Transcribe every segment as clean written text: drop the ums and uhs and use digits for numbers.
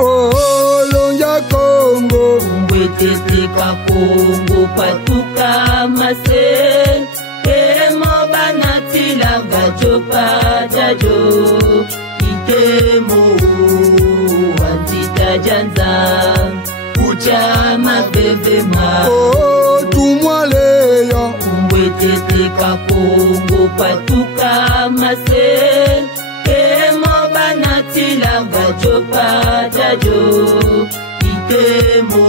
Oh, lonja Kongo. Mbweteteka Kongo patuka masen. Emo banatila gajo padajo. Itemo antita janza. Ucha mabebe ma. Oh, tumwaleya. Mbweteteka Kongo patuka masen. Emo banatila gajo padajo. Itemo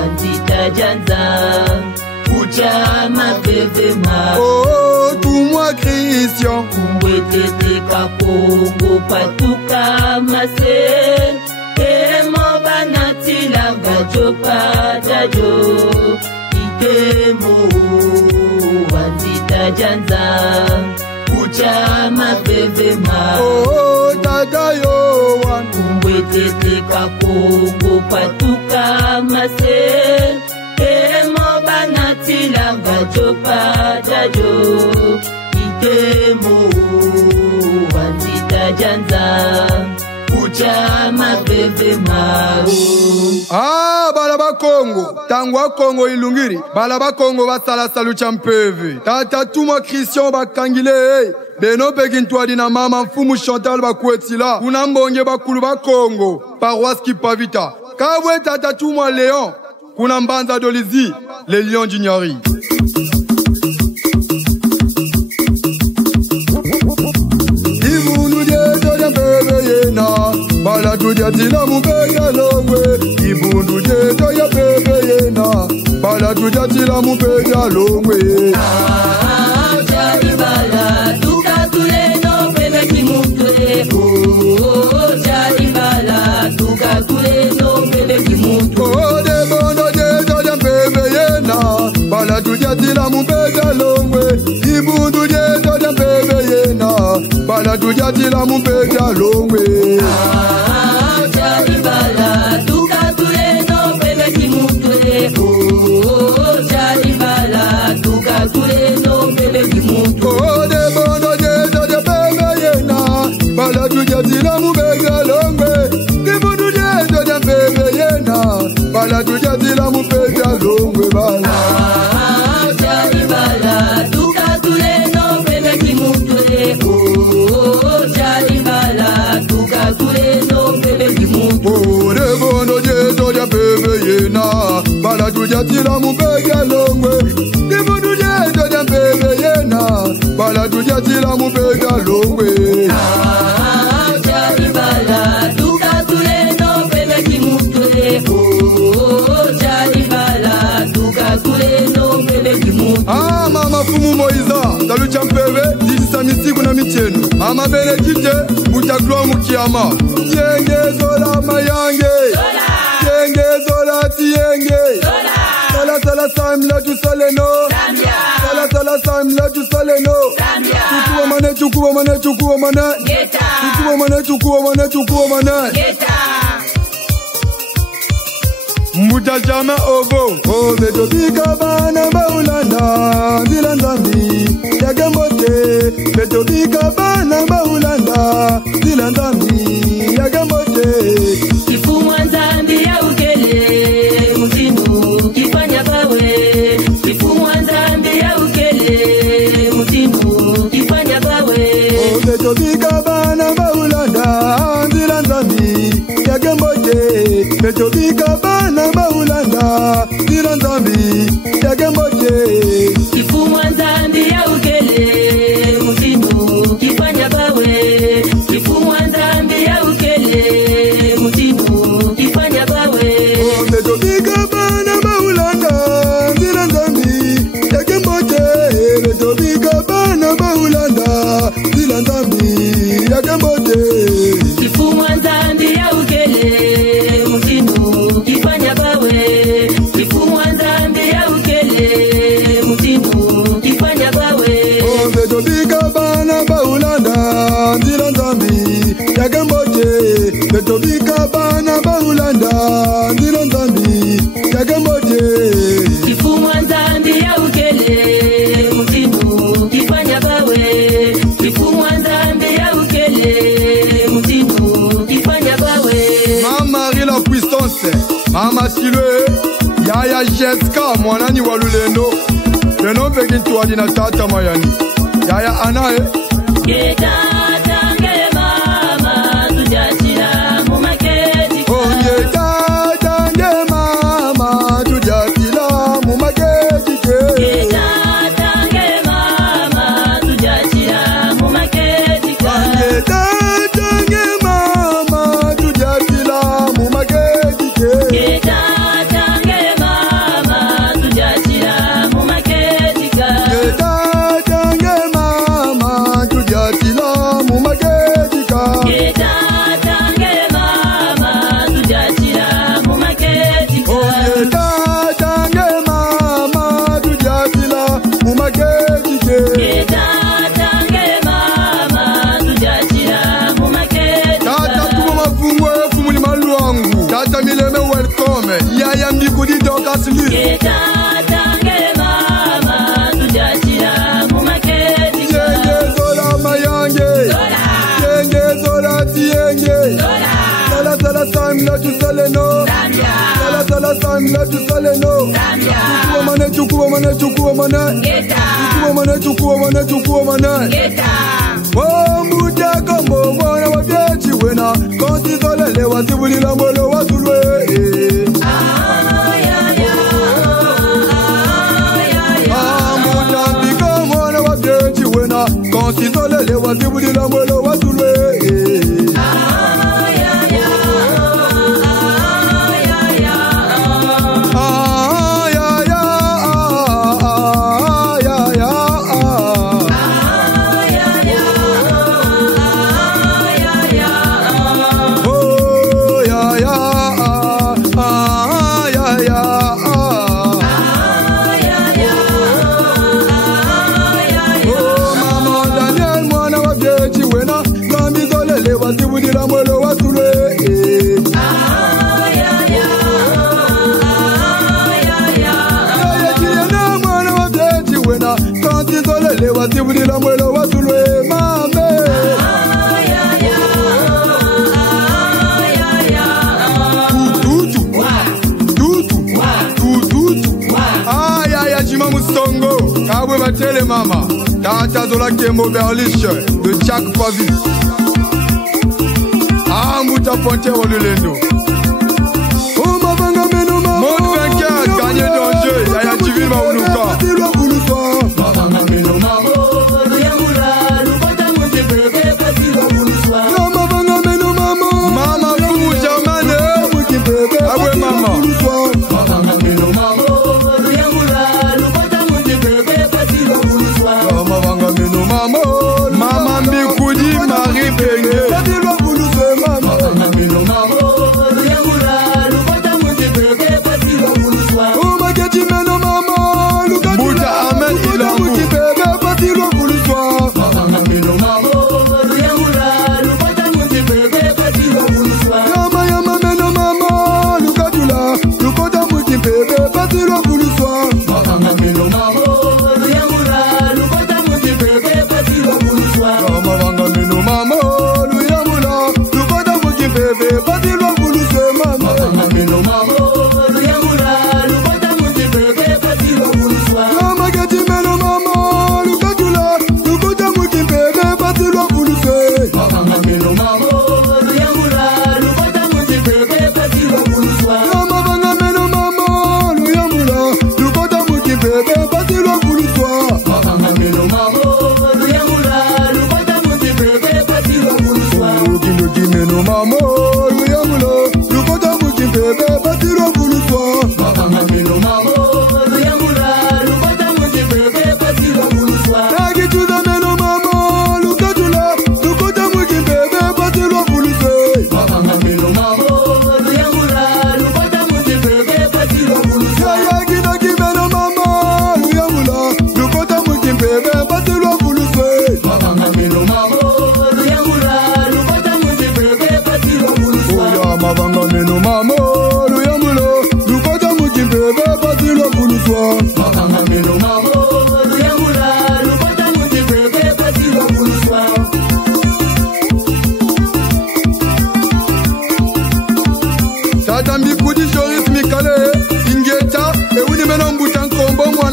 antita janza. Ucha mabebe ma. Oh, tumwa Christian. Mbweteteka Kongo patuka masen. Emo banatila gajo padajo. Itemo antita janza. Ucha mabebe ma. Oh, tagayo wan. Mbweteteka Kongo patuka masen. Emo banatila gajo padajo. Itemo antita janza. Ucha mabebe ma. Ah, balaba Kongo. Tangwa Kongo ilungiri. Balaba Kongo basala salu champeve. Tata tuma Christian bakangile. Beno pekintwa dina mama mfumu Chantal bakuetila. Unambonge bakulu ba Kongo. Paroisse Kipavita. Kabwe tata tuma Léon. Kuna mbanza dolizi. Les lions d'ignari. Ibunu dieto de bebe yena. Bala tu diatila mubega longwe. Ibunu dieto ya bebe yena. Bala tu diatila mubega longwe. Jari bala tuka tule no bebe kimutwe. Oh, jari bala tuka tule no bebe kimutwe. Oh, de bono dieto de bebe yena. Bala tu diatila mubega longwe. Ibunu dieto de bebe yena. Bala tu diatila mubega longwe. Jari bala tuka tule no bebe kimutwe. Oh, jari bala tuka tule no bebe kimutwe. Oh, de bono de bebe yena. Bala tu diatila mubega longwe. Ibunu dieto de bebe yena. Bala tu diatila mubega longwe bala. Jari bala tuka tule no bebe kimutwe. Oh, jari bala tuka tule no bebe kimutwe. Oh, de bono de bebe yena. Bala tu diatila mubega longwe. Ibunu dieto de bebe yena. Bala tu diatila mubega longwe. Jari bala tuka tule no bebe kimutwe. Oh, jari bala tuka tule no bebe kimutwe. Ah, mama fumu Moiza, salu champeve, disisa misiku na michenu. Mama Benedite, mutaklo mukiama. Tienge zola mayange. Tienge zola tienge. Sala sala samla tu soleno. Sala sala samla tu soleno. Chukuwa mane, chukuwa mane, chukuwa mane. Chukuwa mane, chukuwa mane, chukuwa mane. Mbuta jama ogo. Oh, beto bika bana baulanda. Dilandami, yagambote. Beto bika bana baulanda. Dilandami, yagambote. Kifu mwanzambi ya ukele. Mutimu kifanya bawe. Kifu mwanzambi ya ukele. Mutimu kifanya bawe. Oh, beto bika bana baulanda. Dilandami, yagambote. Beto bika bana baulanda. Dilandami, yagambote. Kifu mwanzambi ya ukele. Mutimu kifanya bawe. Kifu mwanzambi ya ukele. Mutimu kifanya bawe. Oh, beto bika bana baulanda. Dilandami, yagambote. Beto bika bana baulanda. Dilandami, yagambote. Kifu mwanzambi ya ukele. Mutimu kifanya bawe. Kifu mwanzambi ya ukele. Mutimu kifanya bawe. Oh, beto bika bana baulanda. Dilandami, yagambote. Beto bika bana baulanda. Dilandami, yagambote. Kifu mwanzambi ya ukele. Mutimu kifanya bawe. Kifu mwanzambi ya ukele. Mutimu kifanya bawe. Mama Silwe, Yaya Jeska, mwanani wa Lulendo. Leno peki tuwadi na tata mayani. Yaya Anae. Mama, Tata Zola Kembo Berlich, de Jack Pavi. Mouta Pontier au Lulendo. Monde vainqueur, gagné d'enjeu, Yaya Tivil Maoulouka. Mama Fou Germaine, ah ouais maman. Mama Mbikoudi Marie Benge. Bouta Ahmed Ilamou. Mama,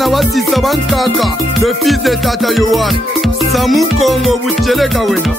mwana wa sisa bankaka, le fils de Tata Yohane. Samu Kongo Bucheleka wena.